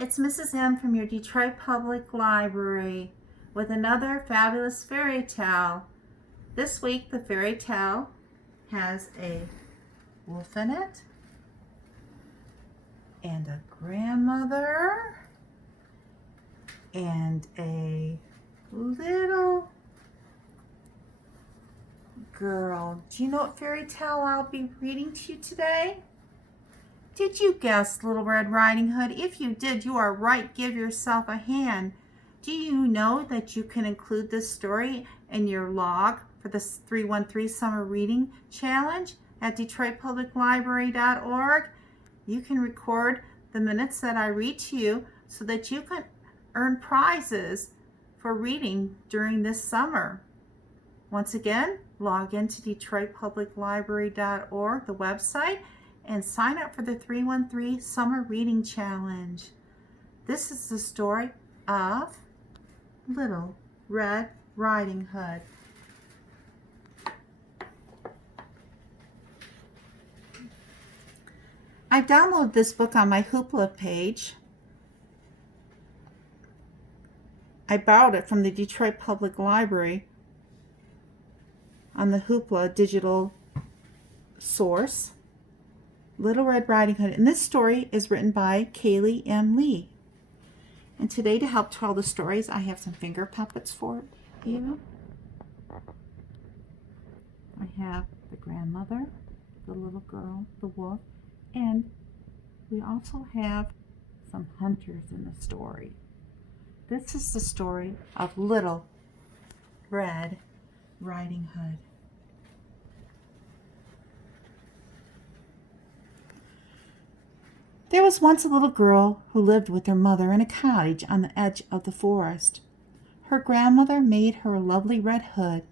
it's Mrs. M from your Detroit Public Library with another fabulous fairy tale. This week the fairy tale has a wolf in it and a grandmother and a little girl. Do you know what fairy tale I'll be reading to you today? Did you guess Little Red Riding Hood? If you did, you are right. Give yourself a hand. Do you know that you can include this story in your log for the 313 Summer Reading Challenge at DetroitPublicLibrary.org? You can record the minutes that I read to you so that you can earn prizes for reading during this summer. Once again, log into DetroitPublicLibrary.org, the website, and sign up for the 313 Summer Reading Challenge. This is the story of Little Red Riding Hood. I've downloaded this book on my Hoopla page. I borrowed it from the Detroit Public Library on the Hoopla digital source. Little Red Riding Hood. And this story is written by Kaylee M. Lee. And today, to help tell the stories, I have some finger puppets for you. I have the grandmother, the little girl, the wolf, and we also have some hunters in the story. This is the story of Little Red Riding Hood. There was once a little girl who lived with her mother in a cottage on the edge of the forest. Her grandmother made her a lovely red hood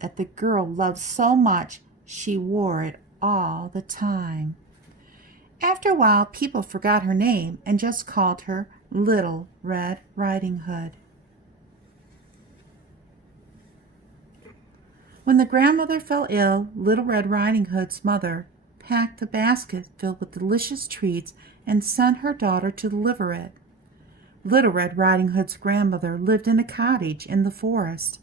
that the girl loved so much she wore it all the time. After a while, people forgot her name and just called her Little Red Riding Hood. When the grandmother fell ill, Little Red Riding Hood's mother packed a basket filled with delicious treats and sent her daughter to deliver it. Little Red Riding Hood's grandmother lived in a cottage in the forest.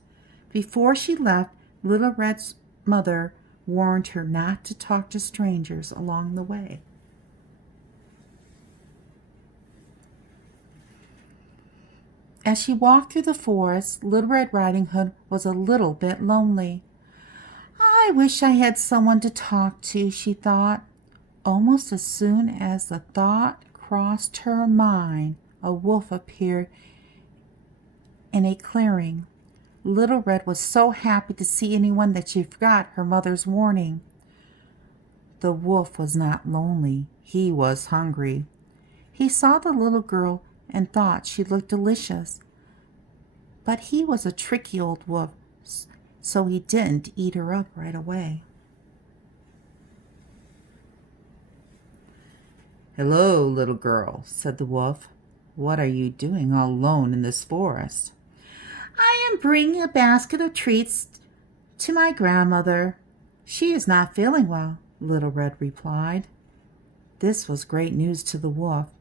Before she left, Little Red's mother warned her not to talk to strangers along the way. As she walked through the forest, Little Red Riding Hood was a little bit lonely. I wish I had someone to talk to, she thought. Almost as soon as the thought crossed her mind, a wolf appeared in a clearing. Little Red was so happy to see anyone that she forgot her mother's warning. The wolf was not lonely. He was hungry. He saw the little girl and thought she looked delicious. But he was a tricky old wolf, so he didn't eat her up right away. "Hello, little girl," said the wolf. "What are you doing all alone in this forest?" "I am bringing a basket of treats to my grandmother. She is not feeling well," Little Red replied. This was great news to the wolf.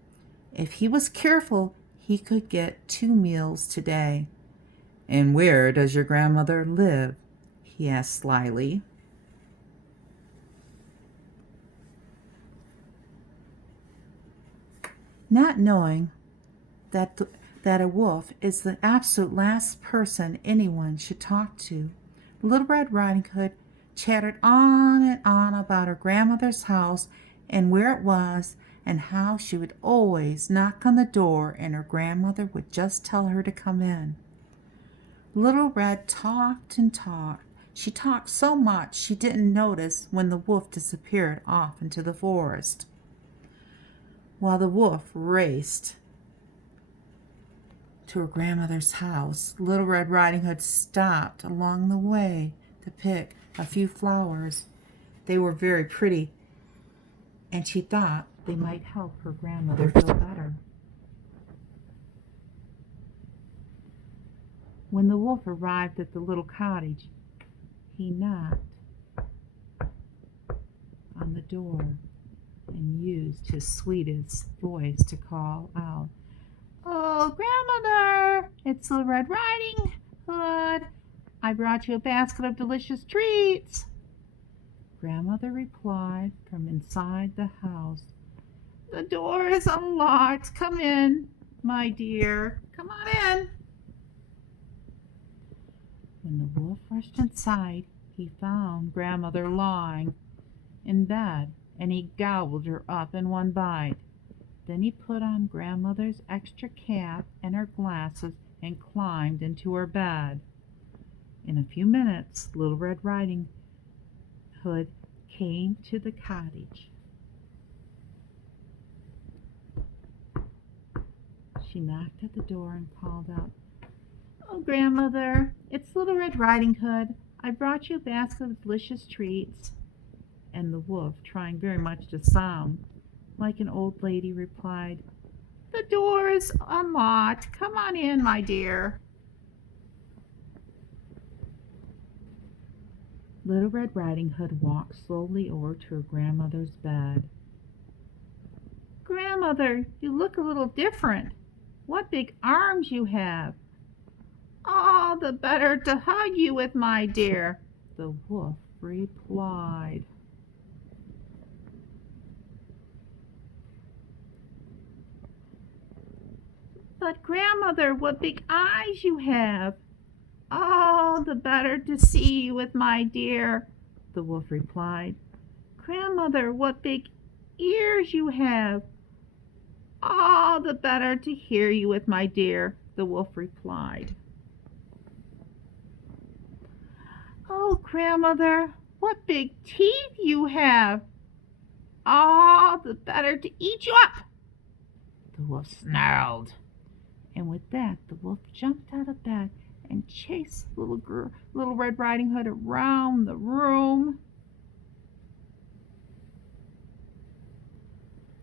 If he was careful, he could get 2 meals today. "And where does your grandmother live?" he asked slyly. Not knowing that a wolf is the absolute last person anyone should talk to, Little Red Riding Hood chattered on and on about her grandmother's house and where it was and how she would always knock on the door and her grandmother would just tell her to come in. Little Red talked and talked. She talked so much she didn't notice when the wolf disappeared off into the forest. While the wolf raced to her grandmother's house, Little Red Riding Hood stopped along the way to pick a few flowers. They were very pretty, and she thought they might help her grandmother feel better. When the wolf arrived at the little cottage, he knocked on the door and used his sweetest voice to call out, Oh, Grandmother, it's Little Red Riding Hood. I brought you a basket of delicious treats. Grandmother replied from inside the house. The door is unlocked. Come in, my dear. Come on in. When the wolf rushed inside, he found Grandmother lying in bed, and he gobbled her up in one bite. Then he put on Grandmother's extra cap and her glasses and climbed into her bed. In a few minutes, Little Red Riding Hood came to the cottage. She knocked at the door and called out, "Oh, Grandmother, it's Little Red Riding Hood. I brought you a basket of delicious treats." And the wolf, trying very much to sound like an old lady, replied, "The door is unlocked. Come on in, my dear." Little Red Riding Hood walked slowly over to her grandmother's bed. "Grandmother, you look a little different. What big arms you have." "All the better to hug you with, my dear," the wolf replied. "But Grandmother, what big eyes you have." "All the better to see you with, my dear," the wolf replied. "Grandmother, what big ears you have." "All the better to hear you with, my dear," the wolf replied. "Oh, Grandmother, what big teeth you have." "All the better to eat you up," the wolf snarled. And with that, the wolf jumped out of bed and chased Little Red Riding Hood around the room.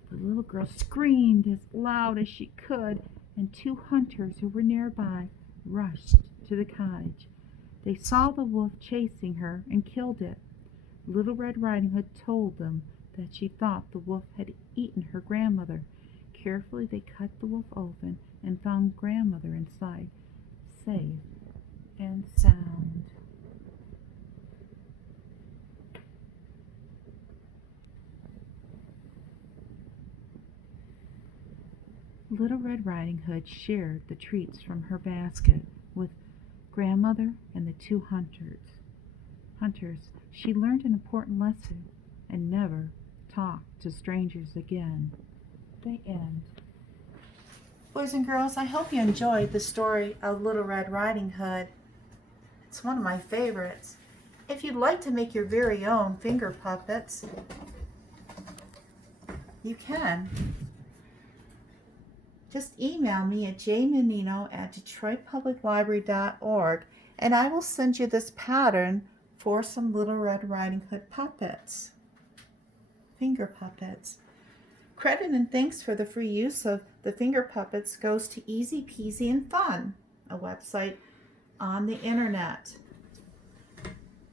The little girl screamed as loud as she could, and two hunters who were nearby rushed to the cottage. They saw the wolf chasing her and killed it. Little Red Riding Hood told them that she thought the wolf had eaten her grandmother. Carefully they cut the wolf open and found Grandmother inside, safe and sound. Little Red Riding Hood shared the treats from her basket with Grandmother and the two hunters. She learned an important lesson and never talked to strangers again. The end. Boys and girls, I hope you enjoyed the story of Little Red Riding Hood. It's one of my favorites. If you'd like to make your very own finger puppets, you can. Just email me at jmenino@detroitpubliclibrary.org and I will send you this pattern for some Little Red Riding Hood puppets, finger puppets. Credit and thanks for the free use of the finger puppets goes to Easy Peasy and Fun, a website on the internet.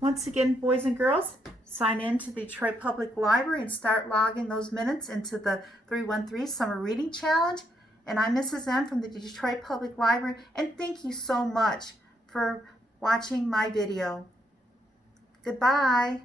Once again, boys and girls, sign in to the Detroit Public Library and start logging those minutes into the 313 Summer Reading Challenge. And I'm Mrs. M from the Detroit Public Library, and thank you so much for watching my video. Goodbye.